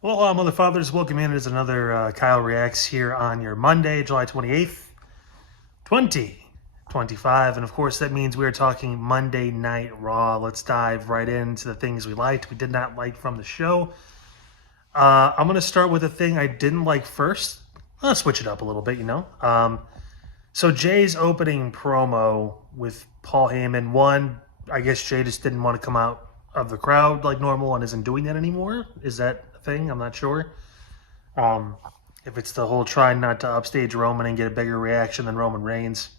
Well, Mother Fathers, welcome in. It's another Kyle Reacts here on your Monday, July 28th, 2025. And of course, that means we're talking Monday Night Raw. Let's dive right into the things we liked, we did not like from the show. I'm going to start with the thing I didn't like first. I'll switch it up a little bit, you know. So Jay's opening promo with Paul Heyman, one, I guess Jay just didn't want to come out of the crowd like normal and isn't doing that anymore. Is that a thing? I'm not sure. Um, if it's the whole trying not to upstage Roman and get a bigger reaction than Roman Reigns.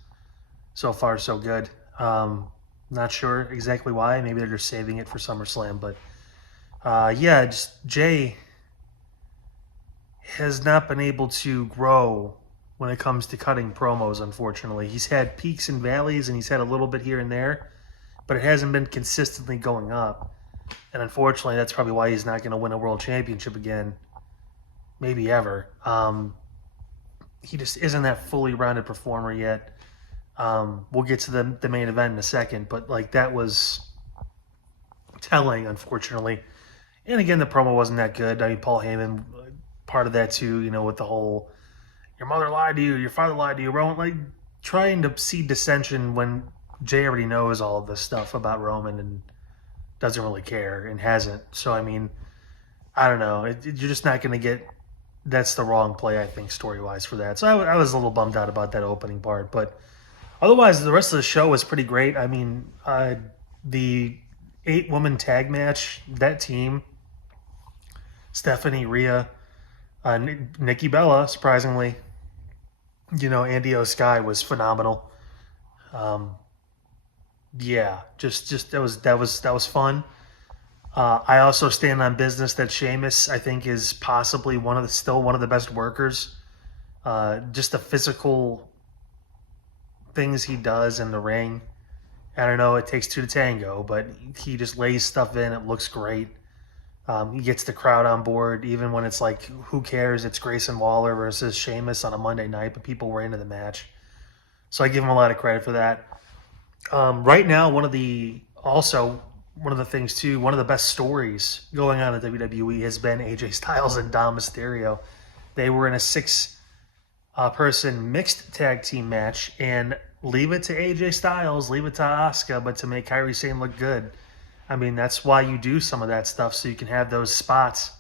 So far, so good. Not sure exactly why. Maybe they're just saving it for SummerSlam. But yeah, just Jay has not been able to grow when it comes to cutting promos, unfortunately. He's had peaks and valleys, and he's had a little bit here and there, but it hasn't been consistently going up. And unfortunately, that's probably why he's not going to win a world championship again, maybe ever. He just isn't that fully rounded performer yet. We'll get to the main event in a second, but like that was telling, unfortunately. And again, the promo wasn't that good. I mean, Paul Heyman, part of that too, you know, with the whole your mother lied to you, your father lied to you, Roman, like trying to seed dissension when Jay already knows all of this stuff about Roman and doesn't really care and hasn't. So, I mean, I don't know. You're just not going to get. That's the wrong play, I think, story wise for that. So I was a little bummed out about that opening part, but otherwise, the rest of the show was pretty great. I mean, the 8-woman tag match, that team, Stephanie, Rhea, Nikki Bella, surprisingly, you know, Andy Sky was phenomenal. Um, yeah, just that was fun. I also stand on business that Sheamus, I think, is possibly still one of the best workers. Just the physical things he does in the ring. I don't know, it takes two to tango, but he just lays stuff in. It looks great. He gets the crowd on board, even when it's like, who cares? It's Grayson Waller versus Sheamus on a Monday night, but people were into the match. So I give him a lot of credit for that. Right now, one of the things too, one of the best stories going on at WWE has been AJ Styles and Dom Mysterio. They were in a six person mixed tag team match, and leave it to AJ Styles, leave it to Asuka, but to make Kairi Sane look good. I mean, that's why you do some of that stuff, so you can have those spots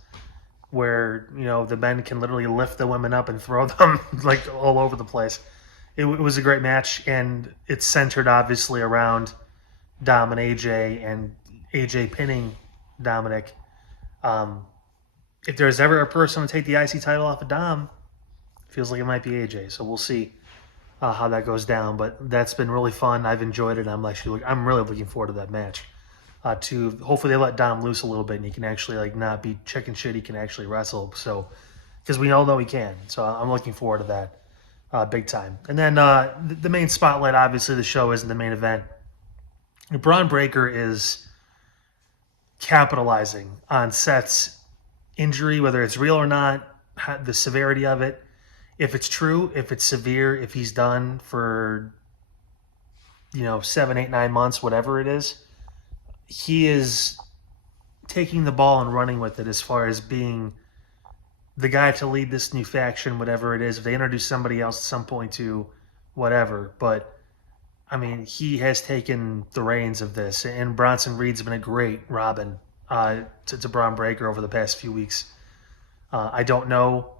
where, you know, the men can literally lift the women up and throw them like all over the place. It was a great match, and it's centered obviously around Dom and AJ pinning Dominic. Um, if there's ever a person to take the IC title off of Dom, it feels like it might be AJ. So we'll see how that goes down. But that's been really fun. I've enjoyed it. I'm really looking forward to that match. To hopefully they let Dom loose a little bit and he can actually like not be chicken shit. He can actually wrestle. So because we all know he can. So I'm looking forward to that big time. And then the main spotlight, obviously, the show is in the main event. Braun Breaker is capitalizing on Seth's injury, whether it's real or not, the severity of it. If it's true, if it's severe, if he's done for, you know, 7, 8, 9 months, whatever it is, he is taking the ball and running with it as far as being the guy to lead this new faction, whatever it is. If they introduce somebody else at some point to whatever, but I mean, he has taken the reins of this, and Bronson Reed's been a great Robin to Braun Breaker over the past few weeks. I don't know,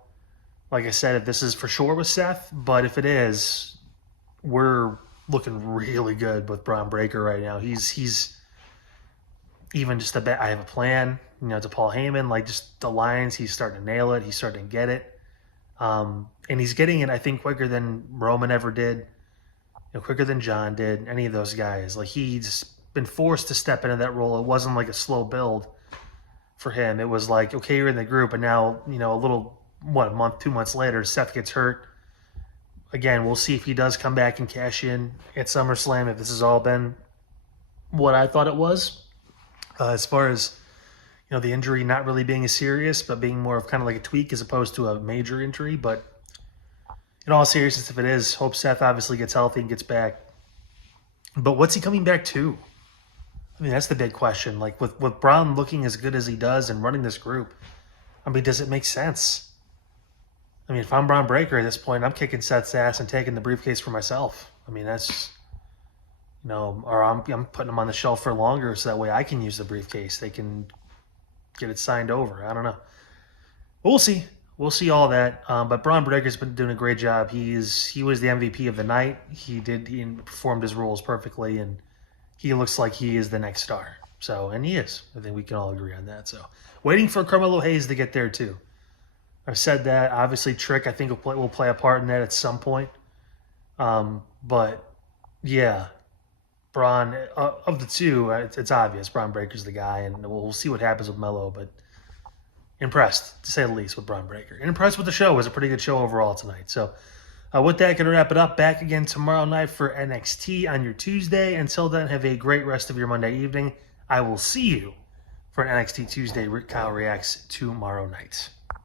like I said, if this is for sure with Seth, but if it is, we're looking really good with Braun Breaker right now. He's even just I have a plan, you know, to Paul Heyman, like just the lines, he's starting to nail it, he's starting to get it. And he's getting it, I think, quicker than Roman ever did, you know, quicker than John did, any of those guys. Like, he's been forced to step into that role. It wasn't like a slow build for him. It was like, okay, you're in the group, and now, you know, a month, 2 months later, Seth gets hurt. Again, we'll see if he does come back and cash in at SummerSlam, if this has all been what I thought it was. As far as, you know, the injury not really being as serious, but being more of kind of like a tweak as opposed to a major injury. But in all seriousness, if it is, hope Seth obviously gets healthy and gets back. But what's he coming back to? I mean, that's the big question. Like, with Braun looking as good as he does and running this group, I mean, does it make sense? I mean, if I'm Braun Breaker at this point, I'm kicking Seth's ass and taking the briefcase for myself. I mean, that's, or I'm putting them on the shelf for longer so that way I can use the briefcase. They can get it signed over. I don't know. But we'll see. We'll see all that. But Braun Breaker's been doing a great job. He was the MVP of the night. He performed his roles perfectly, and he looks like he is the next star. So, and he is. I think we can all agree on that. So, waiting for Carmelo Hayes to get there too. I've said that. Obviously, Trick I think will play a part in that at some point. But yeah, Braun of the two, it's obvious Braun Breaker's the guy, and we'll see what happens with Melo. But impressed, to say the least, with Braun Breaker. And impressed with the show. It was a pretty good show overall tonight. So, with that, going to wrap it up. Back again tomorrow night for NXT on your Tuesday. Until then, have a great rest of your Monday evening. I will see you for NXT Tuesday Kyle Reacts tomorrow night.